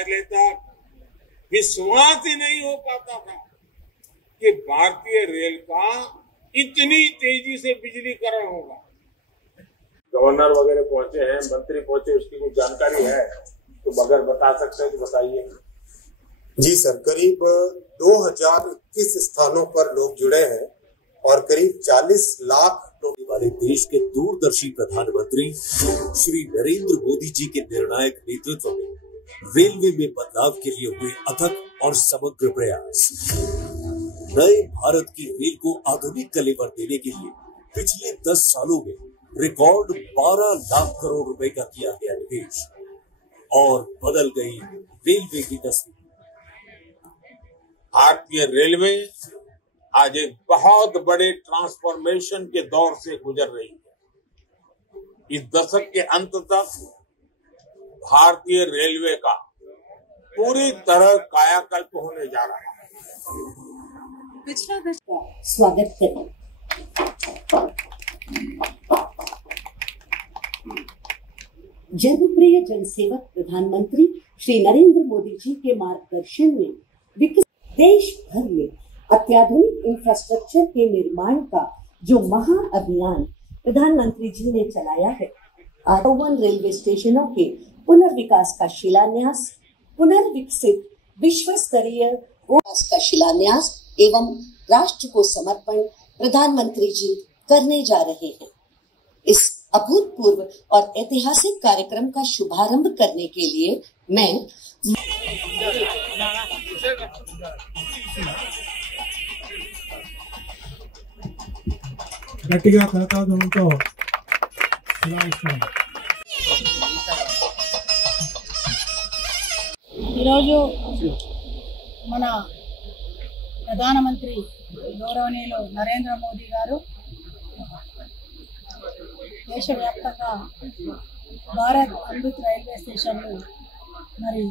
पहले तक विश्वास ही नहीं हो पाता था कि भारतीय रेल का इतनी तेजी से बिजलीकरण होगा। गवर्नर वगैरह पहुंचे हैं, मंत्री पहुंचे, उसकी कुछ जानकारी है तो अगर बता सकते हैं तो बताइए। जी सर, करीब 2021 स्थानों पर लोग जुड़े हैं और करीब 40 लाख लोग वाले देश के दूरदर्शी प्रधानमंत्री श्री नरेंद्र मोदी जी के निर्णायक नेतृत्व में रेलवे में बदलाव के लिए हुए अथक और समग्र प्रयास। नए भारत की रेल को आधुनिक कलेवर देने के लिए पिछले 10 सालों में रिकॉर्ड 12 लाख करोड़ रुपए का किया गया निवेश और बदल गई रेलवे की तस्वीर। भारतीय रेलवे आज एक बहुत बड़े ट्रांसफॉर्मेशन के दौर से गुजर रही है। इस दशक के अंत तक भारतीय रेलवे का पूरी तरह कायाकल्प होने जा रहा है। पिछला दशक का स्वागत करें। जनप्रिय जनसेवक प्रधानमंत्री श्री नरेंद्र मोदी जी के मार्गदर्शन में विकसित देश भर में अत्याधुनिक इंफ्रास्ट्रक्चर के निर्माण का जो महा अभियान प्रधानमंत्री जी ने चलाया है, 58 रेलवे स्टेशनों के पुनर्विकास का शिलान्यास, पुनर्विकसित विश्व स्तरीय विकास का शिलान्यास एवं राष्ट्र को समर्पण प्रधानमंत्री जी करने जा रहे हैं। इस अभूतपूर्व और ऐतिहासिक कार्यक्रम का शुभारंभ करने के लिए मैं గట్టిగా కరతాళంతో ఈరోజు మన ప్రధానమంత్రి గౌరవనీయులు నరేంద్ర మోదీ గారు దేశవ్యాప్తంగా భారత్ అమృత్ రైల్వే స్టేషన్లు మరి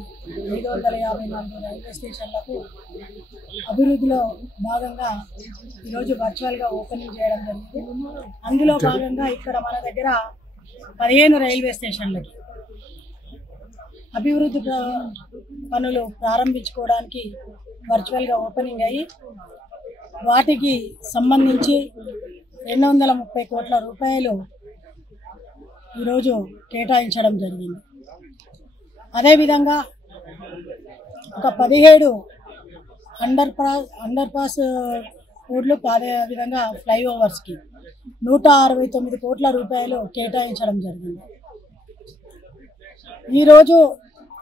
554 రైల్వే స్టేషన్లకు అభివృద్ధిలో భాగంగా ఈరోజు వర్చువల్గా ఓపెనింగ్ చేయడం జరిగింది। అందులో భాగంగా ఇక్కడ మన దగ్గర 15 రైల్వే స్టేషన్లకి అభివృద్ధి పనులు ప్రారంభించుకోవడానికి వర్చువల్గా ఓపెనింగ్ అయ్యి వాటికి సంబంధించి 230 కోట్ల రూపాయలు ఈరోజు కేటాయించడం జరిగింది। అదేవిధంగా ఒక 17 అండర్ పాస్ రోడ్లు, అదేవిధంగా ఫ్లైఓవర్స్కి 169 కోట్ల రూపాయలు కేటాయించడం జరిగింది। ఈరోజు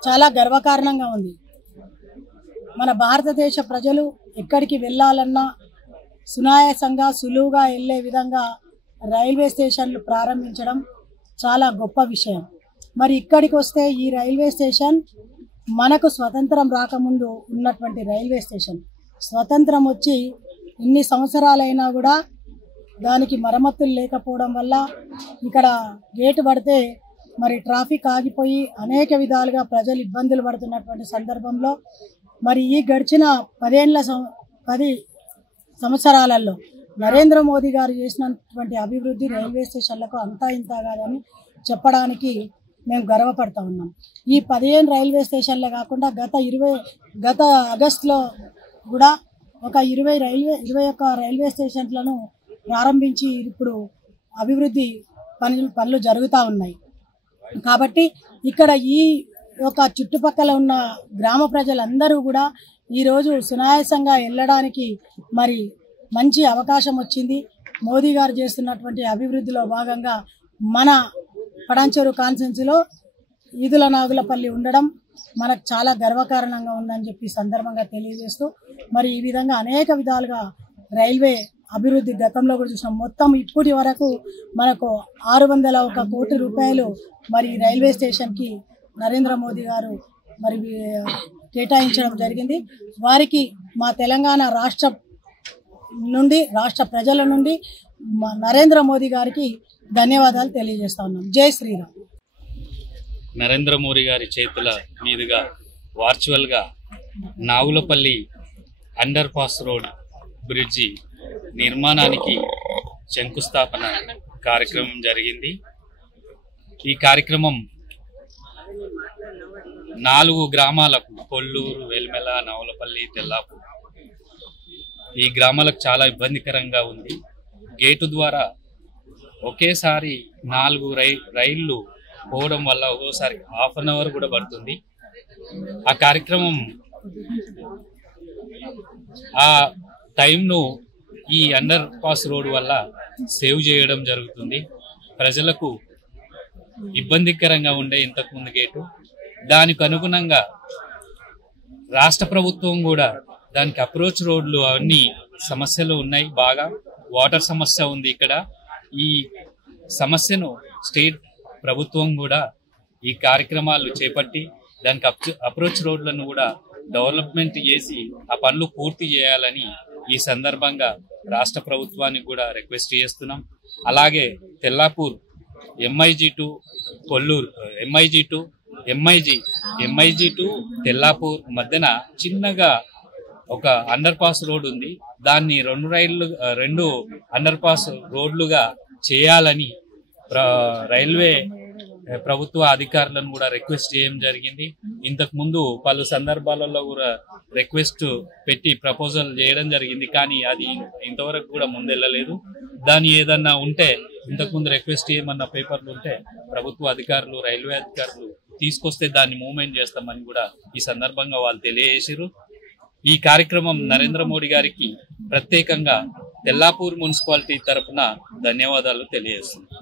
చాలా గర్వకారణంగా ఉంది। మన భారతదేశ ప్రజలు ఎక్కడికి వెళ్ళాలన్నా సునాయాసంగా సులువుగా వెళ్ళే విధంగా రైల్వే స్టేషన్లు ప్రారంభించడం చాలా గొప్ప విషయం। మరి ఇక్కడికి వస్తే ఈ రైల్వే స్టేషన్ మనకు స్వతంత్రం రాకముందు ఉన్నటువంటి రైల్వే స్టేషన్, స్వతంత్రం వచ్చి ఇన్ని సంవత్సరాలైనా కూడా దానికి మరమ్మతులు లేకపోవడం వల్ల ఇక్కడ గేటు పడితే మరి ట్రాఫిక్ ఆగిపోయి అనేక విధాలుగా ప్రజలు ఇబ్బందులు పడుతున్నటువంటి సందర్భంలో మరి ఈ గడిచిన 10 సంవత్సరాలలో నరేంద్ర మోదీ గారు చేసినటువంటి అభివృద్ధి రైల్వే స్టేషన్లకు అంతా ఇంత కాదని చెప్పడానికి మేము గర్వపడతా ఉన్నాం। ఈ 15 రైల్వే స్టేషన్లే కాకుండా గత ఆగస్టులో కూడా ఒక 21 రైల్వే స్టేషన్లను ప్రారంభించి ఇప్పుడు అభివృద్ధి పనులు జరుగుతూ ఉన్నాయి। కాబట్టి ఇక్కడ ఈ యొక్క చుట్టుపక్కల ఉన్న గ్రామ ప్రజలందరూ కూడా ఈరోజు సునాయాసంగా వెళ్ళడానికి మరి మంచి అవకాశం వచ్చింది। మోదీ గారు చేస్తున్నటువంటి అభివృద్ధిలో భాగంగా మన పడాంచెరు కాన్స్టిట్యున్సీలో ఈదుల నాగులపల్లి ఉండడం మనకు చాలా గర్వకారణంగా ఉందని చెప్పి సందర్భంగా తెలియజేస్తూ మరి ఈ విధంగా అనేక విధాలుగా రైల్వే అభివృద్ధి గతంలో కూడా చూసాం। మొత్తం ఇప్పటి వరకు మనకు 601 కోటి రూపాయలు మరి రైల్వే స్టేషన్కి నరేంద్ర మోదీ గారు మరి కేటాయించడం జరిగింది। వారికి మా తెలంగాణ రాష్ట్ర ప్రజల నుండి నరేంద్ర మోదీ గారికి ధన్యవాదాలు తెలియజేస్తా ఉన్నాం। జై శ్రీరామ్। నరేంద్ర మోదీ గారి చేతుల మీదుగా వర్చువల్గా Nagulapalli underpass road bridge నిర్మాణానికి శంకుస్థాపన కార్యక్రమం జరిగింది। ఈ కార్యక్రమం 4 గ్రామాలకు కొల్లూరు, వేల్మెల, నవలపల్లి, తెల్లాపూర్ ఈ గ్రామాలకు చాలా ఇబ్బందికరంగా ఉంది. గేటు ద్వారా ఒకేసారి 4 రైళ్లు పోవడం వల్ల ఒక్కోసారి ½ అన్ అవర్ కూడా పడుతుంది. ఆ కార్యక్రమం ఆ టైంను ఈ అండర్ పాస్ రోడ్ వల్ల సేవ్ చేయడం జరుగుతుంది. ప్రజలకు ఇబ్బందికరంగా ఉండే ఇంతకుముందు గేటు, దానికి అనుగుణంగా రాష్ట్ర ప్రభుత్వం కూడా దానికి అప్రోచ్ రోడ్లు అవన్నీ సమస్యలు ఉన్నాయి. బాగా వాటర్ సమస్య ఉంది ఇక్కడ. ఈ సమస్యను స్టేట్ ప్రభుత్వం కూడా ఈ కార్యక్రమాలు చేపట్టి దానికి అప్రోచ్ రోడ్లను కూడా డెవలప్మెంట్ చేసి ఆ పనులు పూర్తి చేయాలని ఈ సందర్భంగా రాష్ట్ర ప్రభుత్వానికి కూడా రిక్వెస్ట్ చేస్తున్నాం. అలాగే Tellapur MIG to Kolluru, MIG to Tellapur మధ్యన చిన్నగా ఒక అండర్ పాస్ రోడ్ ఉంది. దాన్ని 2 అండర్ పాస్ రోడ్లుగా చేయాలని రైల్వే ప్రభుత్వ అధికారులను కూడా రిక్వెస్ట్ చేయడం జరిగింది. ఇంతకు ముందు పలు సందర్భాలలో కూడా రిక్వెస్ట్ పెట్టి ప్రపోజల్ చేయడం జరిగింది, కానీ అది ఇంతవరకు కూడా ముందెళ్ళలేదు. దాని ఏదన్నా ఉంటే ఇంతకుముందు రిక్వెస్ట్ చేయమన్న పేపర్లు ఉంటే ప్రభుత్వ అధికారులు, రైల్వే అధికారులు తీసుకొస్తే దాన్ని మూవ్మెంట్ చేస్తామని కూడా ఈ సందర్భంగా వాళ్ళు తెలియజేశారు. ఈ కార్యక్రమం నరేంద్ర మోడీ గారికి ప్రత్యేకంగా తెల్లాపూర్ మున్సిపాలిటీ తరఫున ధన్యవాదాలు తెలియజేస్తున్నాను.